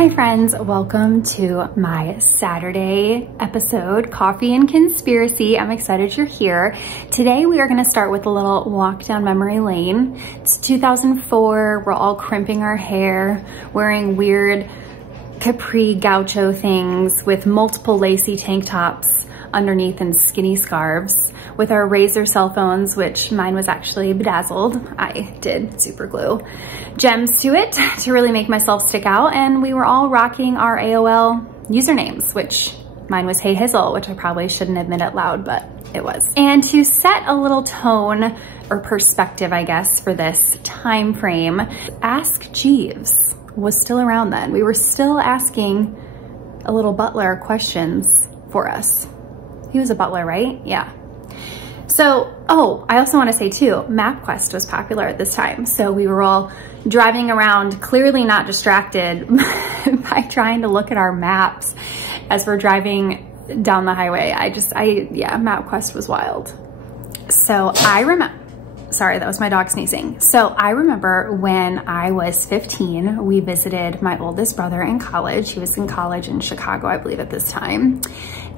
Hi friends, welcome to my Saturday episode, Coffee and Conspiracy. I'm excited you're here. Today we are gonna start with a little walk down memory lane. It's 2004, we're all crimping our hair, wearing weird capri gaucho things with multiple lacy tank tops underneath and skinny scarves, with our Razr cell phones, which mine was actually bedazzled. I did super glue gems to it to really make myself stick out, and we were all rocking our AOL usernames, which mine was Hey Hizzle, which I probably shouldn't admit out loud, but it was. And to set a little tone or perspective, I guess, for this time frame, Ask Jeeves was still around then. We were still asking a little butler questions for us. He was a butler, right? Yeah. So, oh, I also want to say too, MapQuest was popular at this time. So we were all driving around, clearly not distracted by trying to look at our maps as we're driving down the highway. Yeah, MapQuest was wild. So I remember, sorry, that was my dog sneezing. So I remember when I was 15, we visited my oldest brother in college. He was in college in Chicago, I believe, at this time.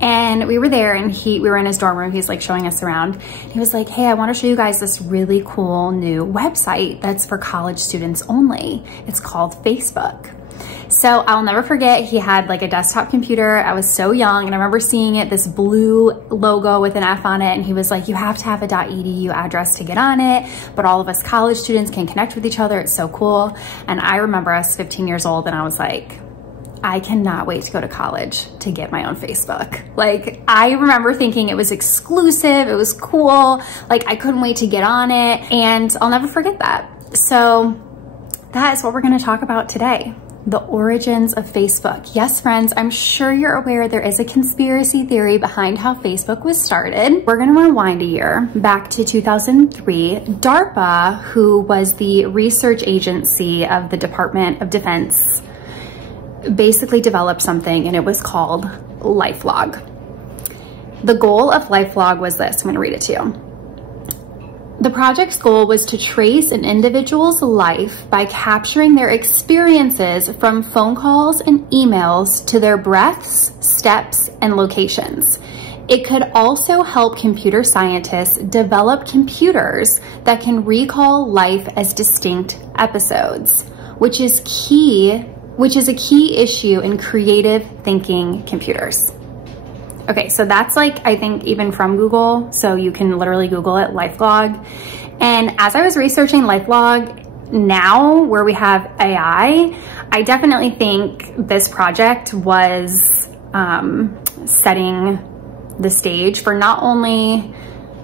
And we were there and we were in his dorm room. He's like showing us around. He was like, hey, I want to show you guys this really cool new website that's for college students only. It's called Facebook. So I'll never forget, he had like a desktop computer. I was so young and I remember seeing it, this blue logo with an F on it. And he was like, you have to have a .edu address to get on it, but all of us college students can connect with each other. It's so cool. And I remember us 15 years old and I was like, I cannot wait to go to college to get my own Facebook. Like, I remember thinking it was exclusive, it was cool, like I couldn't wait to get on it, and I'll never forget that. So that is what we're gonna talk about today. The origins of Facebook. Yes, friends, I'm sure you're aware there is a conspiracy theory behind how Facebook was started. We're gonna rewind a year, back to 2003. DARPA, who was the research agency of the Department of Defense, basically developed something, and it was called LifeLog. The goal of LifeLog was this, I'm gonna read it to you. The project's goal was to trace an individual's life by capturing their experiences from phone calls and emails to their breaths, steps, and locations. It could also help computer scientists develop computers that can recall life as distinct episodes, which is a key issue in creative thinking computers. Okay, so that's like, I think even from Google, so you can literally Google it, LifeLog. And as I was researching LifeLog, now where we have AI, I definitely think this project was setting the stage for not only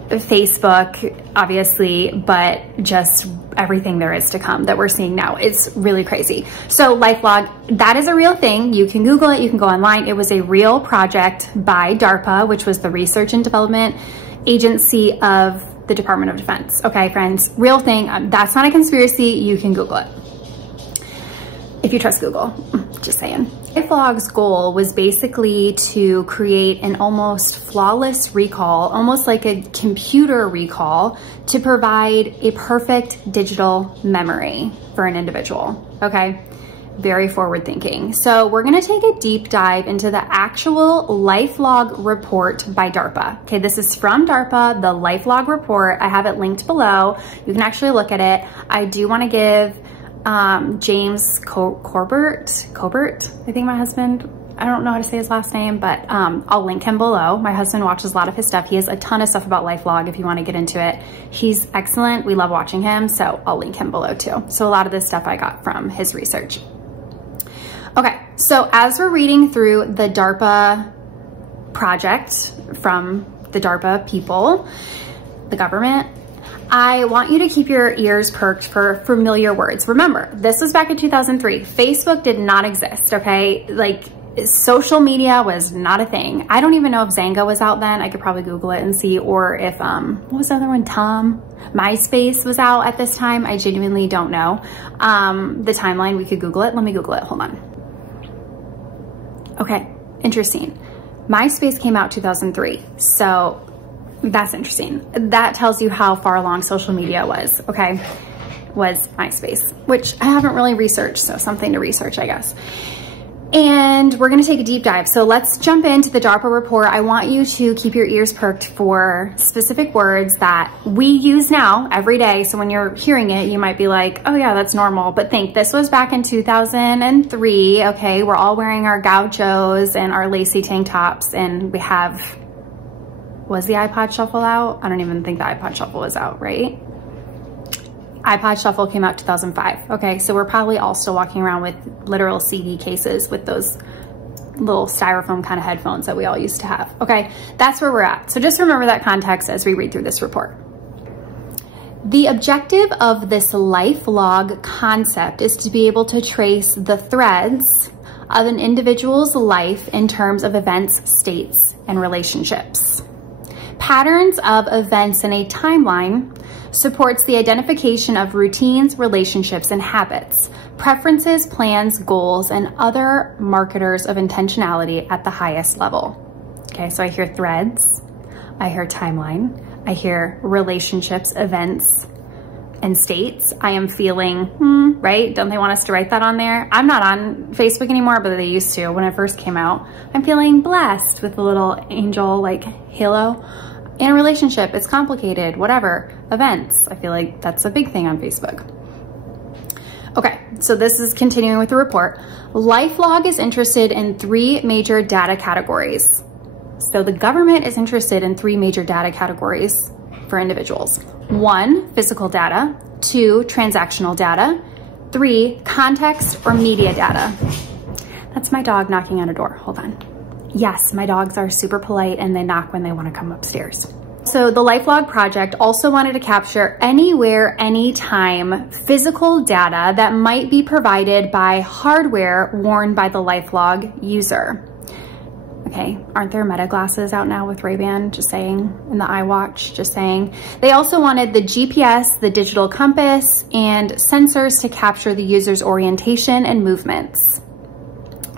Facebook, obviously, but just everything there is to come that we're seeing now. It's really crazy. So LifeLog, that is a real thing. You can Google it, you can go online. It was a real project by DARPA, which was the Research and Development Agency of the Department of Defense. Okay, friends, real thing. That's not a conspiracy. You can Google it if you trust Google, just saying. LifeLog's goal was basically to create an almost flawless recall, almost like a computer recall, to provide a perfect digital memory for an individual, okay? Very forward thinking. So we're gonna take a deep dive into the actual LifeLog report by DARPA. Okay, this is from DARPA, the LifeLog report. I have it linked below. You can actually look at it. I do wanna give James Corbett, I think my husband, I don't know how to say his last name, but I'll link him below. My husband watches a lot of his stuff. He has a ton of stuff about LifeLog if you want to get into it. He's excellent. We love watching him, so I'll link him below too. So a lot of this stuff I got from his research. Okay, so as we're reading through the DARPA project from the DARPA people, the government, I want you to keep your ears perked for familiar words. Remember, this was back in 2003. Facebook did not exist, okay? Like, social media was not a thing. I don't even know if Xanga was out then. I could probably Google it and see, or if, what was the other one? MySpace was out at this time. I genuinely don't know. The timeline, we could Google it. Let me Google it, hold on. Okay, interesting. MySpace came out 2003, so that's interesting. That tells you how far along social media was, okay? Was MySpace, which I haven't really researched, so something to research, I guess. And we're gonna take a deep dive. So let's jump into the DARPA report. I want you to keep your ears perked for specific words that we use now every day. So when you're hearing it, you might be like, oh yeah, that's normal. But think, this was back in 2003, okay? We're all wearing our gauchos and our lacy tank tops, and we have, was the iPod Shuffle out? I don't even think the iPod Shuffle was out, right? iPod Shuffle came out 2005. Okay, so we're probably all still walking around with literal CD cases with those little styrofoam kind of headphones that we all used to have. Okay, that's where we're at. So just remember that context as we read through this report. The objective of this life log concept is to be able to trace the threads of an individual's life in terms of events, states, and relationships. Patterns of events in a timeline supports the identification of routines, relationships, and habits, preferences, plans, goals, and other marketers of intentionality at the highest level. Okay, so I hear threads, I hear timeline, I hear relationships, events, and states. I am feeling, right? Don't they want us to write that on there? I'm not on Facebook anymore, but they used to when it first came out. I'm feeling blessed with a little angel like halo. In a relationship, it's complicated, whatever. Events, I feel like that's a big thing on Facebook. Okay, so this is continuing with the report. LifeLog is interested in 3 major data categories. So the government is interested in 3 major data categories for individuals. 1, physical data. 2, transactional data. 3, context or media data. That's my dog knocking on a door, hold on. Yes, my dogs are super polite and they knock when they want to come upstairs. So the LifeLog project also wanted to capture anywhere, anytime physical data that might be provided by hardware worn by the LifeLog user. Okay, aren't there Meta glasses out now with Ray-Ban? Just saying, and the iWatch, just saying. They also wanted the GPS, the digital compass, and sensors to capture the user's orientation and movements.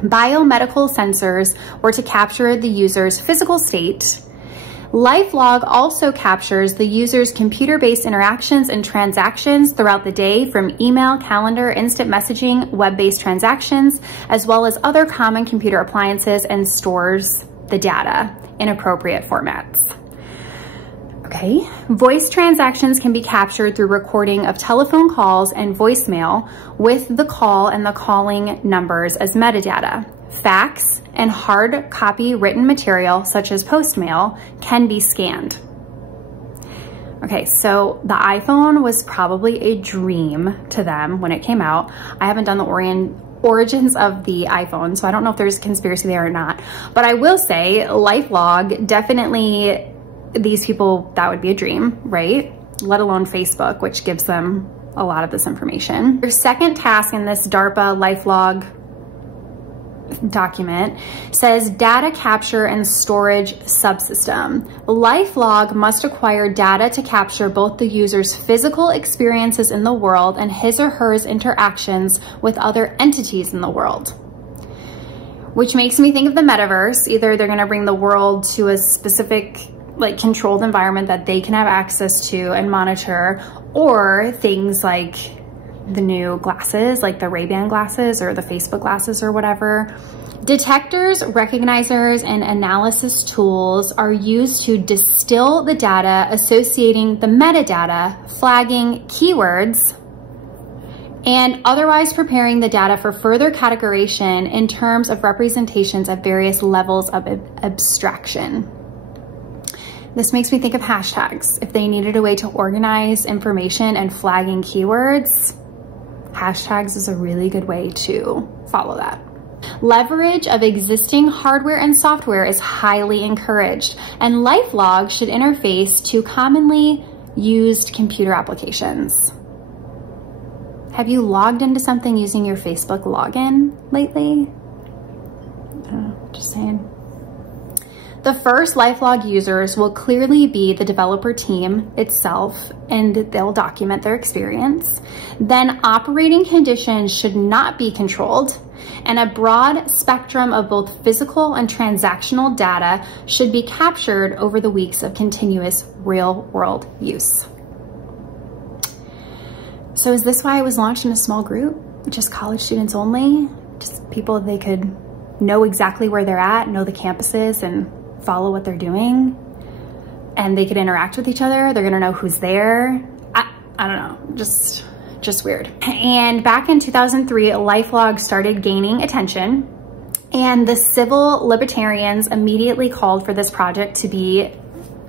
Biomedical sensors were to capture the user's physical state. LifeLog also captures the user's computer-based interactions and transactions throughout the day, from email, calendar, instant messaging, web-based transactions, as well as other common computer appliances, and stores the data in appropriate formats. Okay, voice transactions can be captured through recording of telephone calls and voicemail with the call and the calling numbers as metadata. Fax and hard copy written material, such as postmail, can be scanned. Okay, so the iPhone was probably a dream to them when it came out. I haven't done the origins of the iPhone, so I don't know if there's a conspiracy there or not. But I will say, LifeLog, definitely these people, that would be a dream, right? Let alone Facebook, which gives them a lot of this information. Your second task in this DARPA LifeLog document says data capture and storage subsystem. LifeLog must acquire data to capture both the user's physical experiences in the world and his or her interactions with other entities in the world. Which makes me think of the metaverse. Either they're gonna bring the world to a specific controlled environment that they can have access to and monitor, or things like the new glasses, like the Ray-Ban glasses or the Facebook glasses or whatever. Detectors, recognizers, and analysis tools are used to distill the data, associating the metadata, flagging keywords, and otherwise preparing the data for further categorization in terms of representations at various levels of abstraction. This makes me think of hashtags. If they needed a way to organize information and flagging keywords, hashtags is a really good way to follow that. Leverage of existing hardware and software is highly encouraged, and LifeLog should interface to commonly used computer applications. Have you logged into something using your Facebook login lately? Just saying. The first LifeLog users will clearly be the developer team itself, and they'll document their experience. Then operating conditions should not be controlled, and a broad spectrum of both physical and transactional data should be captured over the weeks of continuous real-world use. So is this why it was launched in a small group? Just college students only? Just people they could know exactly where they're at, know the campuses and follow what they're doing, and they could interact with each other. They're gonna know who's there. I don't know, just weird. And back in 2003, LifeLog started gaining attention, and the civil libertarians immediately called for this project to be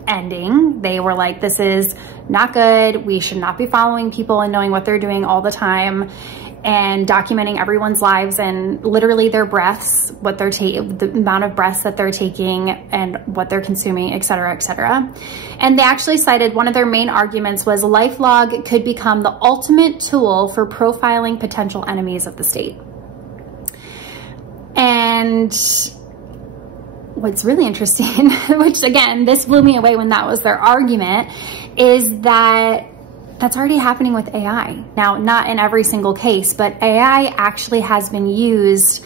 ending. They were like, this is not good. We should not be following people and knowing what they're doing all the time and documenting everyone's lives and literally their breaths, what they're taking, the amount of breaths that they're taking and what they're consuming, et cetera, et cetera. And they actually cited one of their main arguments was LifeLog could become the ultimate tool for profiling potential enemies of the state. And what's really interesting, which again, this blew me away when that was their argument, is that that's already happening with AI. Now, not in every single case, but AI actually has been used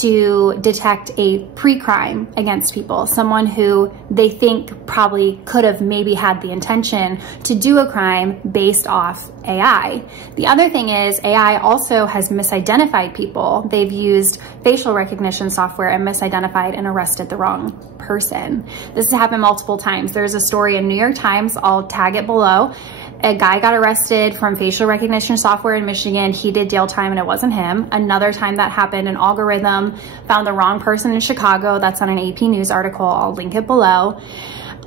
to detect a pre-crime against people, someone who they think probably could have maybe had the intention to do a crime based off AI. The other thing is AI also has misidentified people. They've used facial recognition software and misidentified and arrested the wrong person. This has happened multiple times. There's a story in New York Times, I'll tag it below. A guy got arrested from facial recognition software in Michigan. He did jail time and it wasn't him. Another time that happened, an algorithm found the wrong person in Chicago. That's on an AP News article. I'll link it below.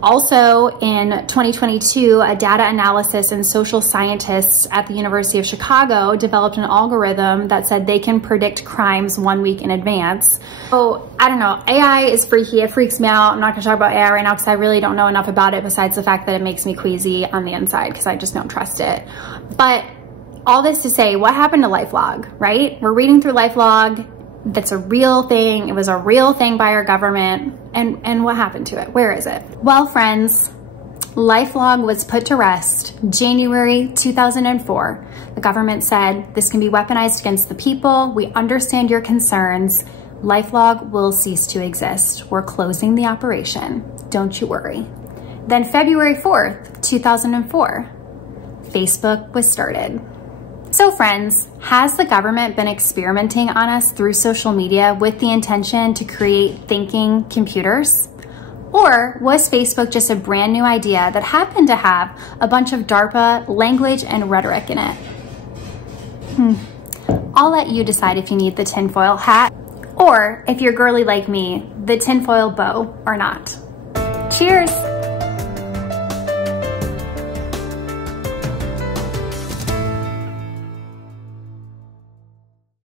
Also in 2022, a data analysis and social scientists at the University of Chicago developed an algorithm that said they can predict crimes 1 week in advance. So I don't know, AI is freaky, it freaks me out. I'm not gonna talk about AI right now because I really don't know enough about it besides the fact that it makes me queasy on the inside because I just don't trust it. But all this to say, what happened to LifeLog, right? We're reading through LifeLog. That's a real thing. It was a real thing by our government. And what happened to it? Where is it? Well, friends, LifeLog was put to rest January 2004. The government said, this can be weaponized against the people. We understand your concerns. LifeLog will cease to exist. We're closing the operation. Don't you worry. Then February 4th, 2004, Facebook was started. So friends, has the government been experimenting on us through social media with the intention to create thinking computers? Or was Facebook just a brand new idea that happened to have a bunch of DARPA language and rhetoric in it? I'll let you decide if you need the tinfoil hat, or if you're girly like me, the tinfoil bow or not. Cheers!